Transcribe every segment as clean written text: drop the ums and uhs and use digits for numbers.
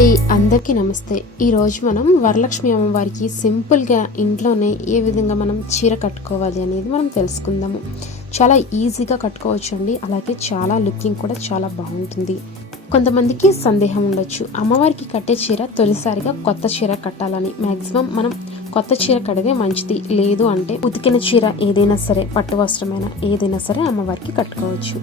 అండి, అందరికీ నమస్తే. ఈరోజు మనం వరలక్ష్మి అమ్మవారికి సింపుల్గా ఇంట్లోనే ఏ విధంగా మనం చీర కట్టుకోవాలి అనేది మనం తెలుసుకుందాము. చాలా ఈజీగా కట్టుకోవచ్చు అండి. అలాగే చాలా లుకింగ్ కూడా చాలా బాగుంటుంది. కొంతమందికి సందేహం ఉండొచ్చు, అమ్మవారికి కట్టే చీర తొలిసారిగా కొత్త చీర కట్టాలని. మ్యాక్సిమం మనం కొత్త చీర కడితే మంచిది. లేదు అంటే ఉతికిన చీర ఏదైనా సరే, పట్టు వస్త్రమైన ఏదైనా సరే అమ్మవారికి కట్టుకోవచ్చు.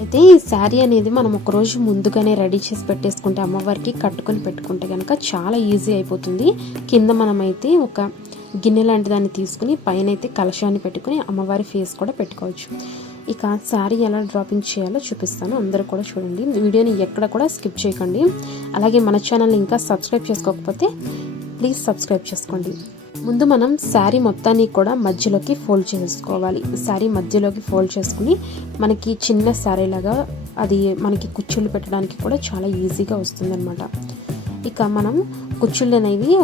అయితే ఈ శారీ అనేది మనం ఒక రోజు ముందుగానే రెడీ చేసి పెట్టేసుకుంటే అమ్మవారికి కట్టుకొని పెట్టుకుంటే కనుక చాలా ఈజీ అయిపోతుంది. కింద మనమైతే ఒక గిన్నె లాంటి దాన్ని తీసుకుని పైన అయితే కలశాన్ని పెట్టుకుని అమ్మవారి ఫేస్ కూడా పెట్టుకోవచ్చు. ఇక శారీ ఎలా డ్రాపింగ్ చేయాలో చూపిస్తాను, అందరూ కూడా చూడండి. వీడియోని ఎక్కడ కూడా స్కిప్ చేయకండి. అలాగే మన ఛానల్ని ఇంకా సబ్స్క్రైబ్ చేసుకోకపోతే ప్లీజ్ సబ్స్క్రైబ్ చేసుకోండి. ముందు మనం శారీ మొత్తాన్ని కూడా మధ్యలోకి ఫోల్డ్ చేసుకోవాలి. శారీ మధ్యలోకి ఫోల్డ్ చేసుకుని మనకి చిన్న శారీ లాగా అది మనకి కుచ్చుళ్ళు పెట్టడానికి కూడా చాలా ఈజీగా వస్తుందన్నమాట. ఇక మనం కుచ్చుళ్ళు అనేవి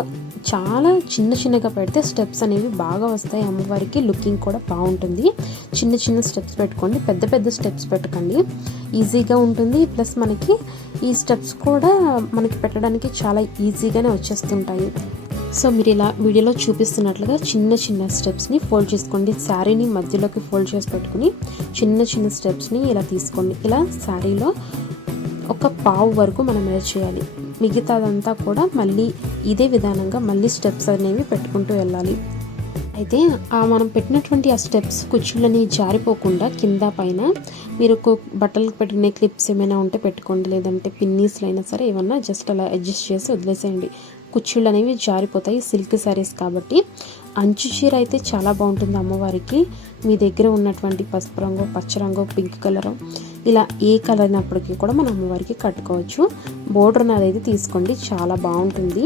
చాలా చిన్నగా పెడితే స్టెప్స్ అనేవి బాగా వస్తాయి. అమ్మవారికి లుకింగ్ కూడా బాగుంటుంది. చిన్న స్టెప్స్ పెట్టుకోండి, పెద్ద స్టెప్స్ పెట్టకండి. ఈజీగా ఉంటుంది. ప్లస్ మనకి ఈ స్టెప్స్ కూడా మనకి పెట్టడానికి చాలా ఈజీగానే వచ్చేస్తుంటాయి. సో మీరు ఇలా వీడియోలో చూపిస్తున్నట్లుగా చిన్న స్టెప్స్ని ఫోల్డ్ చేసుకోండి. శారీని మధ్యలోకి ఫోల్డ్ చేసి పెట్టుకుని చిన్న స్టెప్స్ని ఇలా తీసుకోండి. ఇలా శారీలో ఒక పావు వరకు మనం ఎలా చేయాలి. మిగతాదంతా కూడా మళ్ళీ ఇదే విధానంగా మళ్ళీ స్టెప్స్ అనేవి పెట్టుకుంటూ వెళ్ళాలి. అయితే మనం పెట్టినటువంటి ఆ స్టెప్స్ కుచ్చుళ్ళని జారిపోకుండా కింద పైన మీరు బట్టలకు పెట్టుకునే క్లిప్స్ ఏమైనా ఉంటే పెట్టుకోండి. లేదంటే పిన్నీస్లు అయినా సరే ఏమన్నా జస్ట్ అలా అడ్జస్ట్ చేసి వదిలేసేయండి. కుచ్చుళ్ళు అనేవి జారిపోతాయి. సిల్క్ శారీస్ కాబట్టి అంచు చీర అయితే చాలా బాగుంటుంది అమ్మవారికి. మీ దగ్గర ఉన్నటువంటి పసుపు రంగు, పచ్చ రంగు, పింక్ కలర్, ఇలా ఏ కలర్ అయినప్పటికీ కూడా మనం అమ్మవారికి కట్టుకోవచ్చు. బోర్డర్ అనేది తీసుకోండి, చాలా బాగుంటుంది.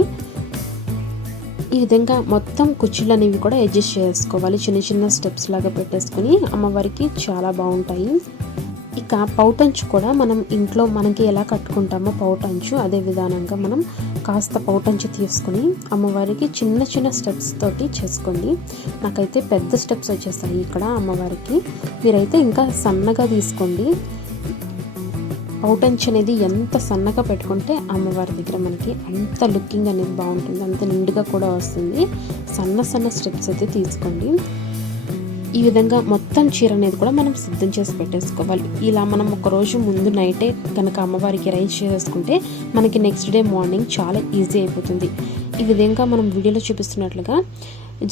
ఈ విధంగా మొత్తం కుచ్చుళ్ళు అనేవి కూడా అడ్జస్ట్ చేసుకోవాలి. చిన్న స్టెప్స్ లాగా పెట్టేసుకుని అమ్మవారికి చాలా బాగుంటాయి. ఇక పౌటంచు కూడా మనం ఇంట్లో మనకి ఎలా కట్టుకుంటామో పౌటంచు అదే విధానంగా మనం కాస్త పౌటంచు తీసుకుని అమ్మవారికి చిన్న స్టెప్స్ తోటి చేసుకోండి. నాకైతే పెద్ద స్టెప్స్ వచ్చేస్తాయి ఇక్కడ అమ్మవారికి. మీరైతే ఇంకా సన్నగా తీసుకోండి. పౌటంచు అనేది ఎంత సన్నగా పెట్టుకుంటే అమ్మవారి దగ్గర మనకి అంత లుకింగ్ అనేది బాగుంటుంది, అంత నిండుగా కూడా వస్తుంది. సన్న స్టెప్స్ అయితే తీసుకోండి. ఈ విధంగా మొత్తం చీర అనేది కూడా మనం సిద్ధం చేసి పెట్టేసుకోవాలి. ఇలా మనం ఒక రోజు ముందు నైటే కనుక అమ్మవారికి అరేంజ్ చేసుకుంటే మనకి నెక్స్ట్ డే మార్నింగ్ చాలా ఈజీ అయిపోతుంది. ఈ విధంగా మనం వీడియోలో చూపిస్తున్నట్లుగా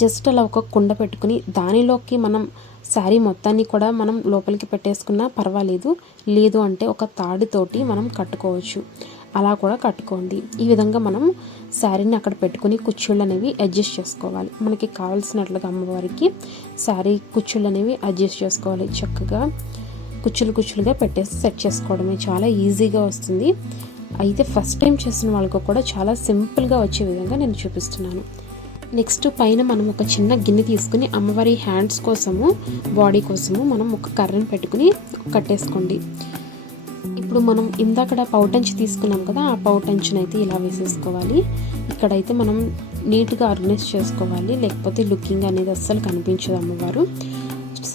జస్ట్ అలా ఒక కుండ పెట్టుకుని దానిలోకి మనం శారీ మొత్తాన్ని కూడా మనం లోపలికి పెట్టేసుకున్నా పర్వాలేదు. లేదు అంటే ఒక తాడితోటి మనం కట్టుకోవచ్చు, అలా కూడా కట్టుకోండి. ఈ విధంగా మనం శారీని అక్కడ పెట్టుకుని కుచ్చుళ్ళు అనేవి అడ్జస్ట్ చేసుకోవాలి. మనకి కావాల్సినట్లుగా అమ్మవారికి శారీ కుచ్చుళ్ళు అనేవి అడ్జస్ట్ చేసుకోవాలి. చక్కగా కుచ్చులుగా పెట్టేసి సెట్ చేసుకోవడమే చాలా ఈజీగా వస్తుంది. అయితే ఫస్ట్ టైం చేసిన వాళ్ళకు కూడా చాలా సింపుల్గా వచ్చే విధంగా నేను చూపిస్తున్నాను. నెక్స్ట్ పైన మనం ఒక చిన్న గిన్నె తీసుకుని అమ్మవారి హ్యాండ్స్ కోసము, బాడీ కోసము మనం ఒక కర్రను పెట్టుకుని కట్టేసుకోండి. ఇప్పుడు మనం ఇందాకడ పౌటంచు తీసుకున్నాం కదా, ఆ పౌటంచును అయితే ఇలా వేసేసుకోవాలి. ఇక్కడైతే మనం నీట్గా ఆర్గనైజ్ చేసుకోవాలి, లేకపోతే లుకింగ్ అనేది అస్సలు కనిపించదు అమ్మవారు.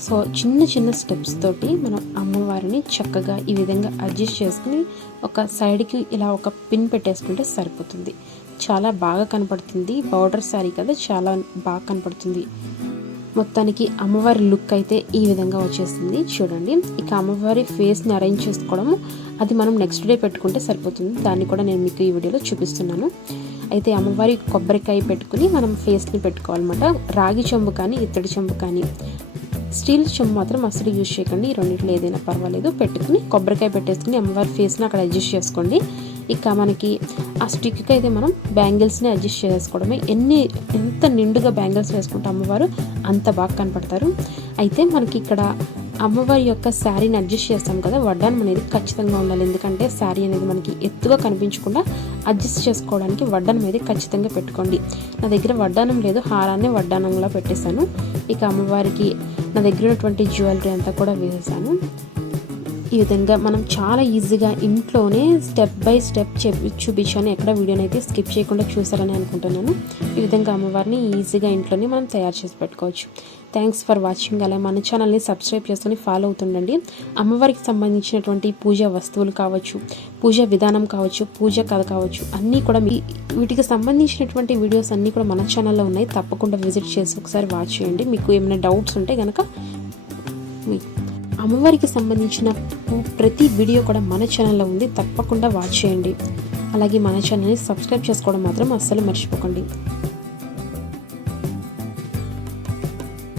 సో చిన్న స్టెప్స్ తోటి మనం అమ్మవారిని చక్కగా ఈ విధంగా అడ్జస్ట్ చేసుకుని ఒక సైడ్కి ఇలా ఒక పిన్ పెట్టేసుకుంటే సరిపోతుంది. చాలా బాగా కనపడుతుంది. బార్డర్ శారీ కదా, చాలా బాగా కనపడుతుంది. మొత్తానికి అమ్మవారి లుక్ అయితే ఈ విధంగా వచ్చేసింది చూడండి. ఇక అమ్మవారి ఫేస్ని అరేంజ్ చేసుకోవడం అది మనం నెక్స్ట్ డే పెట్టుకుంటే సరిపోతుంది. దాన్ని కూడా నేను మీకు ఈ వీడియోలో చూపిస్తున్నాను. అయితే అమ్మవారి కొబ్బరికాయ పెట్టుకుని మనం ఫేస్ని పెట్టుకోవాలన్నమాట. రాగి చెంబు కానీ ఇత్తడి చెంబు కానీ, స్టీల్ చెంబు మాత్రం అసలు యూజ్ చేయకండి. ఈ రెండింటిలో ఏదైనా పర్వాలేదు. పెట్టుకుని కొబ్బరికాయ పెట్టేసుకుని అమ్మవారి ఫేస్ని అక్కడ అడ్జస్ట్ చేసుకోండి. ఇక మనకి ఆ స్టిక్కి అయితే మనం బ్యాంగిల్స్ని అడ్జస్ట్ చేసుకోవడమే. ఎంత నిండుగా బ్యాంగిల్స్ వేసుకుంటే అమ్మవారు అంత బాగా కనపడతారు. అయితే మనకి ఇక్కడ అమ్మవారి యొక్క శారీని అడ్జస్ట్ చేస్తాం కదా, వడ్డానం అనేది ఖచ్చితంగా ఉండాలి. ఎందుకంటే శారీ అనేది మనకి ఎత్తుగా కనిపించకుండా అడ్జస్ట్ చేసుకోవడానికి వడ్డానం అనేది ఖచ్చితంగా పెట్టుకోండి. నా దగ్గర వడ్డానం లేదు, హారాన్ని వడ్డానంలా పెట్టేశాను. ఇక అమ్మవారికి నా దగ్గర ఉన్నటువంటి జ్యువెలరీ అంతా కూడా వేసేసాను. ఈ విధంగా మనం చాలా ఈజీగా ఇంట్లోనే స్టెప్ బై స్టెప్ చూపించాను. ఎక్కడ వీడియోని అయితే స్కిప్ చేయకుండా చూసారని అనుకుంటున్నాను. ఈ విధంగా అమ్మవారిని ఈజీగా ఇంట్లోనే మనం తయారు చేసి పెట్టుకోవచ్చు. Thanks for watching. అలా మన ఛానల్ని సబ్స్క్రైబ్ చేసుకొని ఫాలో అవుతుండండి. అమ్మవారికి సంబంధించినటువంటి పూజా వస్తువులు కావచ్చు, పూజా విధానం కావచ్చు, పూజ కథ కావచ్చు, అన్నీ కూడా వీటికి సంబంధించినటువంటి వీడియోస్ అన్నీ కూడా మన ఛానల్లో ఉన్నాయి. తప్పకుండా విజిట్ చేసి ఒకసారి వాచ్ చేయండి. మీకు ఏమైనా డౌట్స్ ఉంటే కనుక అమ్మవారికి సంబంధించిన ప్రతి వీడియో కూడా మన ఛానల్లో ఉంది. తప్పకుండా వాచ్ చేయండి. అలాగే మన ఛానల్ని సబ్స్క్రైబ్ చేసుకోవడం మాత్రం అస్సలు మర్చిపోకండి.